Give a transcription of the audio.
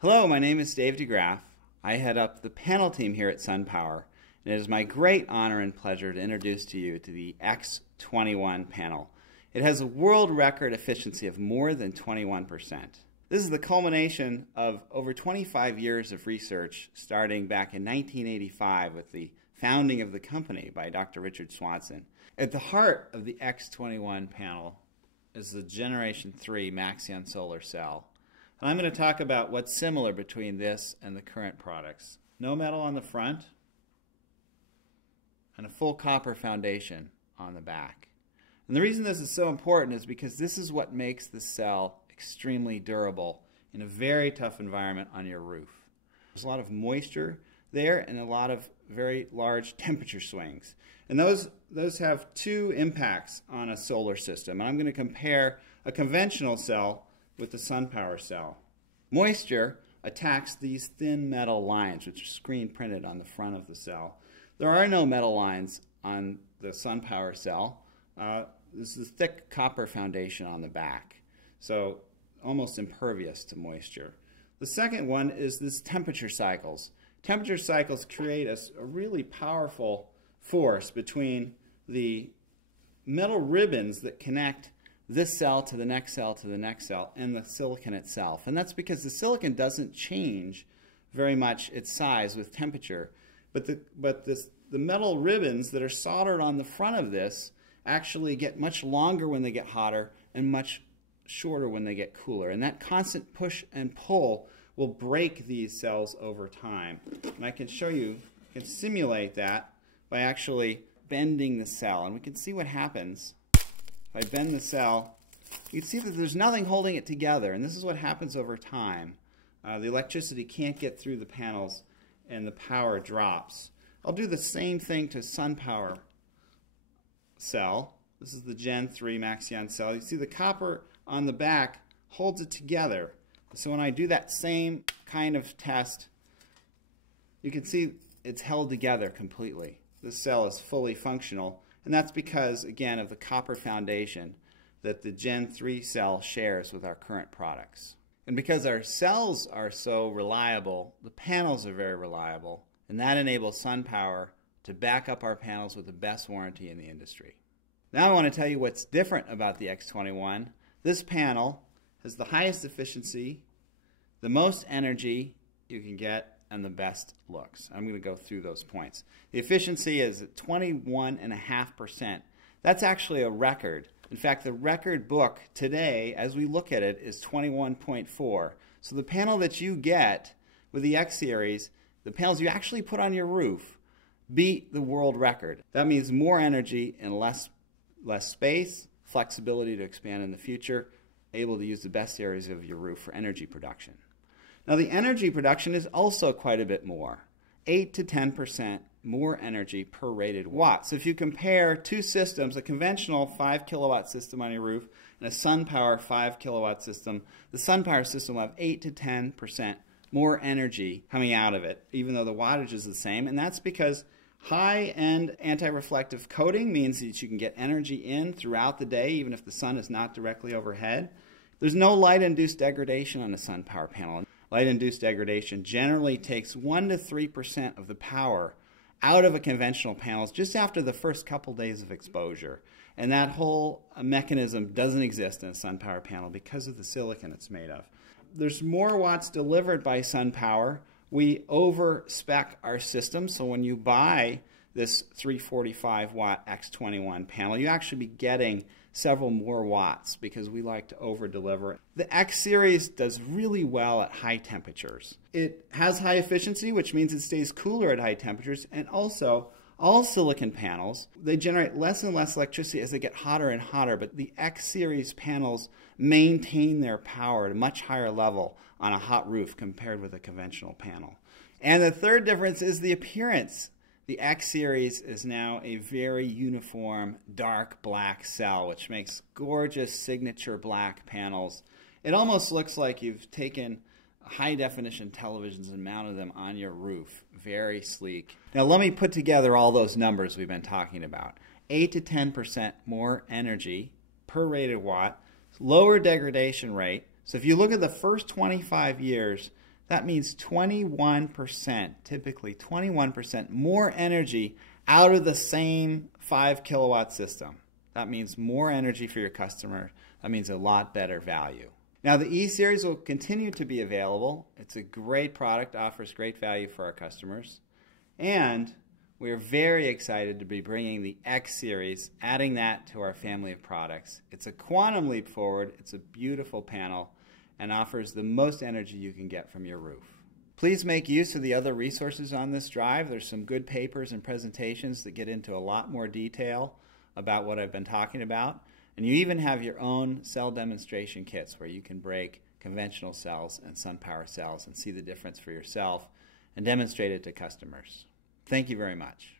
Hello, my name is Dave DeGraff. I head up the panel team here at SunPower, and it is my great honor and pleasure to introduce to you to the X21 panel. It has a world record efficiency of more than 21%. This is the culmination of over 25 years of research starting back in 1985 with the founding of the company by Dr. Richard Swanson. At the heart of the X21 panel is the Generation 3 Maxeon solar cell. And I'm going to talk about what's similar between this and the current products. No metal on the front and a full copper foundation on the back. And the reason this is so important is because this is what makes the cell extremely durable in a very tough environment on your roof. There's a lot of moisture there and a lot of very large temperature swings. And those have two impacts on a solar system. And I'm going to compare a conventional cell with the SunPower cell. Moisture attacks these thin metal lines, which are screen printed on the front of the cell. There are no metal lines on the SunPower cell. This is a thick copper foundation on the back, so almost impervious to moisture. The second one is this temperature cycles. Temperature cycles create a really powerful force between the metal ribbons that connect this cell to the next cell to the next cell and the silicon itself. And that's because the silicon doesn't change very much its size with temperature. But the metal ribbons that are soldered on the front of this actually get much longer when they get hotter and much shorter when they get cooler. And that constant push and pull will break these cells over time. And I can show you, I can simulate that by actually bending the cell. And we can see what happens. If I bend the cell, you can see that there's nothing holding it together, and this is what happens over time. The electricity can't get through the panels, and the power drops. I'll do the same thing to SunPower cell. This is the Gen 3 Maxeon cell. You see the copper on the back holds it together. So when I do that same kind of test, you can see it's held together completely. This cell is fully functional. And that's because, again, of the copper foundation that the Gen 3 cell shares with our current products. And because our cells are so reliable, the panels are very reliable, and that enables SunPower to back up our panels with the best warranty in the industry. Now I want to tell you what's different about the X21. This panel has the highest efficiency, the most energy you can get, and the best looks. I'm going to go through those points. The efficiency is at 21.5%. That's actually a record. In fact, the record book today, as we look at it, is 21.4. So the panel that you get with the X Series, the panels you actually put on your roof, beat the world record. That means more energy and less space, flexibility to expand in the future, able to use the best areas of your roof for energy production. Now the energy production is also quite a bit more, 8 to 10% more energy per rated watt. So if you compare two systems, a conventional 5 kilowatt system on your roof and a SunPower 5 kilowatt system, the SunPower system will have 8 to 10% more energy coming out of it, even though the wattage is the same. And that's because high-end anti-reflective coating means that you can get energy in throughout the day, even if the sun is not directly overhead. There's no light-induced degradation on a SunPower panel. Light-induced degradation generally takes 1 to 3% of the power out of a conventional panel just after the first couple days of exposure. And that whole mechanism doesn't exist in a SunPower panel because of the silicon it's made of. There's more watts delivered by SunPower. We over-spec our system, so when you buy this 345 watt X21 panel, you actually be getting several more watts because we like to over-deliver. The X Series does really well at high temperatures. It has high efficiency, which means it stays cooler at high temperatures, and also all silicon panels, they generate less and less electricity as they get hotter and hotter, but the X Series panels maintain their power at a much higher level on a hot roof compared with a conventional panel. And the third difference is the appearance. The X Series is now a very uniform dark black cell, which makes gorgeous signature black panels. It almost looks like you've taken high-definition televisions and mounted them on your roof. Very sleek. Now let me put together all those numbers we've been talking about. 8 to 10% more energy per rated watt, lower degradation rate. So if you look at the first 25 years, That means 21%, typically 21% more energy out of the same 5 kilowatt system. That means more energy for your customer. That means a lot better value. Now the E-Series will continue to be available. It's a great product, offers great value for our customers. And we're very excited to be bringing the X-Series, adding that to our family of products. It's a quantum leap forward. It's a beautiful panel and offers the most energy you can get from your roof. Please make use of the other resources on this drive. There's some good papers and presentations that get into a lot more detail about what I've been talking about. And you even have your own cell demonstration kits where you can break conventional cells and SunPower cells and see the difference for yourself and demonstrate it to customers. Thank you very much.